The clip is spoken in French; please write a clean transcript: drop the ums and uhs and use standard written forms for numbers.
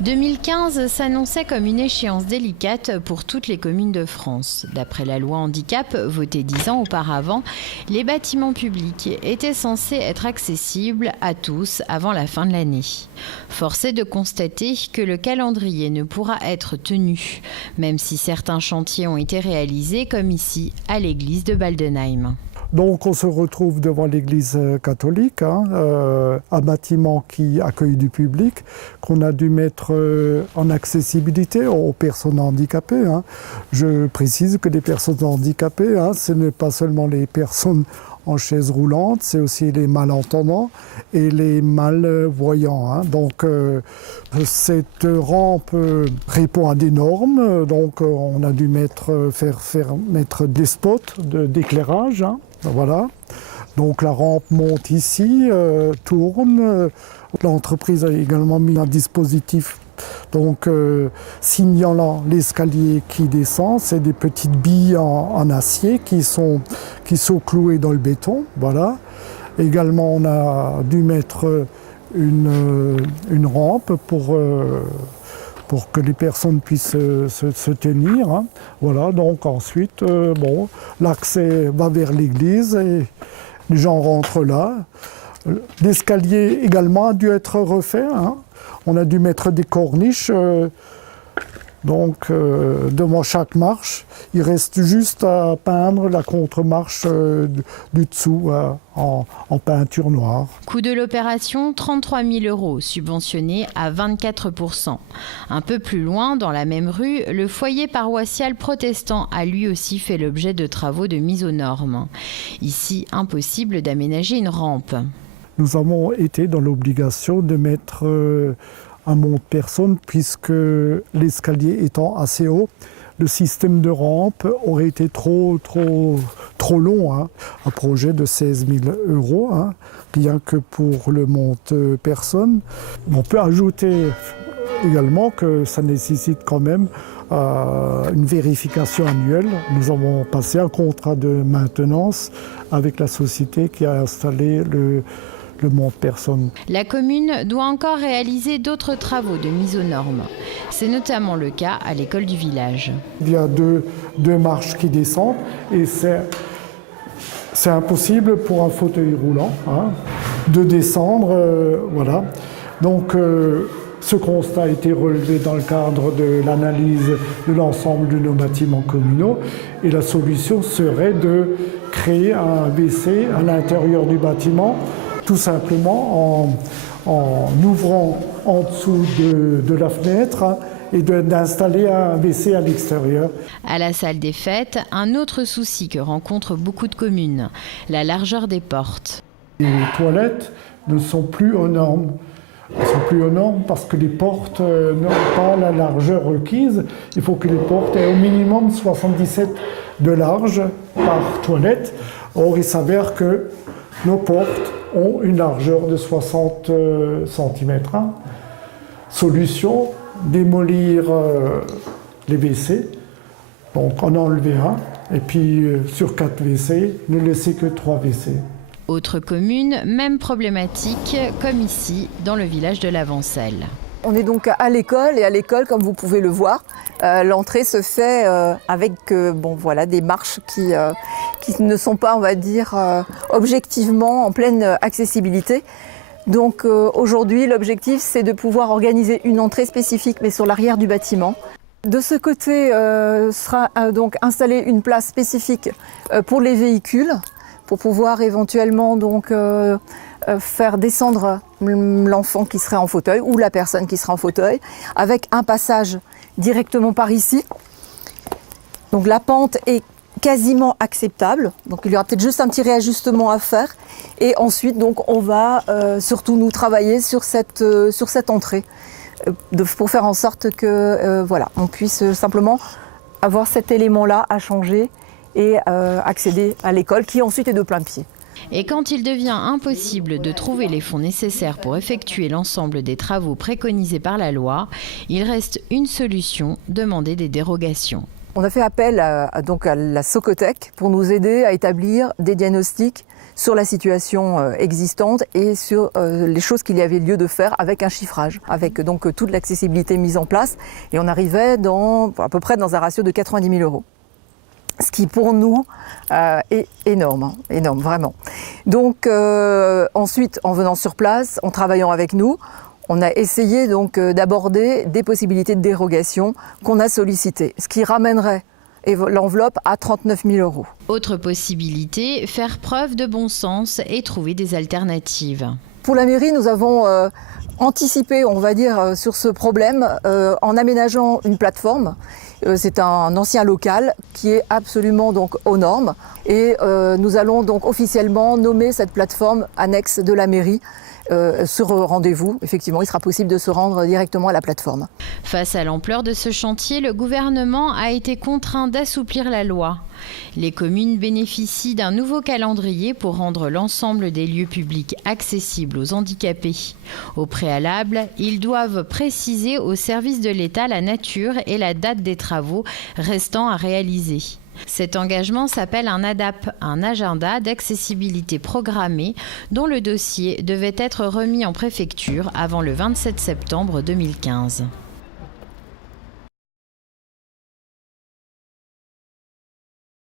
2015 s'annonçait comme une échéance délicate pour toutes les communes de France. D'après la loi handicap, votée 10 ans auparavant, les bâtiments publics étaient censés être accessibles à tous avant la fin de l'année. Force est de constater que le calendrier ne pourra être tenu, même si certains chantiers ont été réalisés, comme ici, à l'église de Baldenheim. Donc on se retrouve devant l'église catholique, un bâtiment qui accueille du public, qu'on a dû mettre en accessibilité aux personnes handicapées. Je précise que les personnes handicapées, ce n'est pas seulement les personnes en chaise roulante, c'est aussi les malentendants et les malvoyants. Donc cette rampe répond à des normes, donc on a dû faire mettre des spots d'éclairage. Voilà. Donc la rampe monte ici, tourne. L'entreprise a également mis un dispositif signalant l'escalier qui descend. C'est des petites billes en acier qui sont clouées dans le béton. Voilà. Également, on a dû mettre une rampe pour que les personnes puissent se tenir. Voilà, donc ensuite, l'accès va vers l'église et les gens rentrent là. L'escalier également a dû être refait. On a dû mettre des corniches devant chaque marche. Il reste juste à peindre la contre-marche du dessous en peinture noire. Coût de l'opération, 33 000 € subventionnés à 24%. Un peu plus loin, dans la même rue, le foyer paroissial protestant a lui aussi fait l'objet de travaux de mise aux normes. Ici, impossible d'aménager une rampe. Nous avons été dans l'obligation de mettre un monte-personne puisque l'escalier étant assez haut, le système de rampe aurait été trop long. Un projet de 16 000 €, rien que pour le monte-personne. On peut ajouter également que ça nécessite quand même une vérification annuelle. Nous avons passé un contrat de maintenance avec la société qui a installé le monte-personne. La commune doit encore réaliser d'autres travaux de mise aux normes. C'est notamment le cas à l'école du village. Il y a deux marches qui descendent et c'est impossible pour un fauteuil roulant de descendre. Voilà. Donc ce constat a été relevé dans le cadre de l'analyse de l'ensemble de nos bâtiments communaux et la solution serait de créer un WC à l'intérieur du bâtiment, tout simplement en ouvrant en dessous de la fenêtre et d'installer un WC à l'extérieur. À la salle des fêtes, un autre souci que rencontrent beaucoup de communes, la largeur des portes. Les toilettes ne sont plus aux normes. Elles sont plus aux normes parce que les portes n'ont pas la largeur requise. Il faut que les portes aient au minimum 77 de large par toilette. Or, il s'avère que nos portes ont une largeur de 60 cm. Solution, démolir les WC, donc en enlever un, et puis sur 4 WC, ne laisser que 3 WC. Autre commune, même problématique, comme ici, dans le village de l'Avancelle. On est donc à l'école, et à l'école, comme vous pouvez le voir, l'entrée se fait avec des marches qui ne sont pas, on va dire, objectivement en pleine accessibilité. Donc aujourd'hui, l'objectif, c'est de pouvoir organiser une entrée spécifique, mais sur l'arrière du bâtiment. De ce côté sera donc installée une place spécifique pour les véhicules, pour pouvoir éventuellement donc faire descendre l'enfant qui serait en fauteuil ou la personne qui sera en fauteuil, avec un passage directement par ici. Donc la pente est quasiment acceptable, donc il y aura peut-être juste un petit réajustement à faire, et ensuite donc on va surtout nous travailler sur cette entrée pour faire en sorte que on puisse simplement avoir cet élément-là à changer et accéder à l'école qui ensuite est de plein pied. Et quand il devient impossible de trouver les fonds nécessaires pour effectuer l'ensemble des travaux préconisés par la loi, il reste une solution, demander des dérogations. On a fait appel à la Socotec pour nous aider à établir des diagnostics sur la situation existante et sur les choses qu'il y avait lieu de faire avec un chiffrage, avec donc toute l'accessibilité mise en place. Et on arrivait à peu près dans un ratio de 90 000 €. Ce qui pour nous est énorme, énorme vraiment. Donc ensuite, en venant sur place, en travaillant avec nous, on a essayé donc d'aborder des possibilités de dérogation qu'on a sollicitées, ce qui ramènerait l'enveloppe à 39 000 €. Autre possibilité, faire preuve de bon sens et trouver des alternatives. Pour la mairie, nous avons anticipé, on va dire, sur ce problème en aménageant une plateforme. C'est un ancien local qui est absolument donc aux normes et nous allons donc officiellement nommer cette plateforme annexe de la mairie sur rendez-vous. Effectivement, il sera possible de se rendre directement à la plateforme. Face à l'ampleur de ce chantier, le gouvernement a été contraint d'assouplir la loi. Les communes bénéficient d'un nouveau calendrier pour rendre l'ensemble des lieux publics accessibles aux handicapés. Au préalable, ils doivent préciser au service de l'État la nature et la date des travaux restant à réaliser. Cet engagement s'appelle un ADAP, un agenda d'accessibilité programmée, dont le dossier devait être remis en préfecture avant le 27 septembre 2015.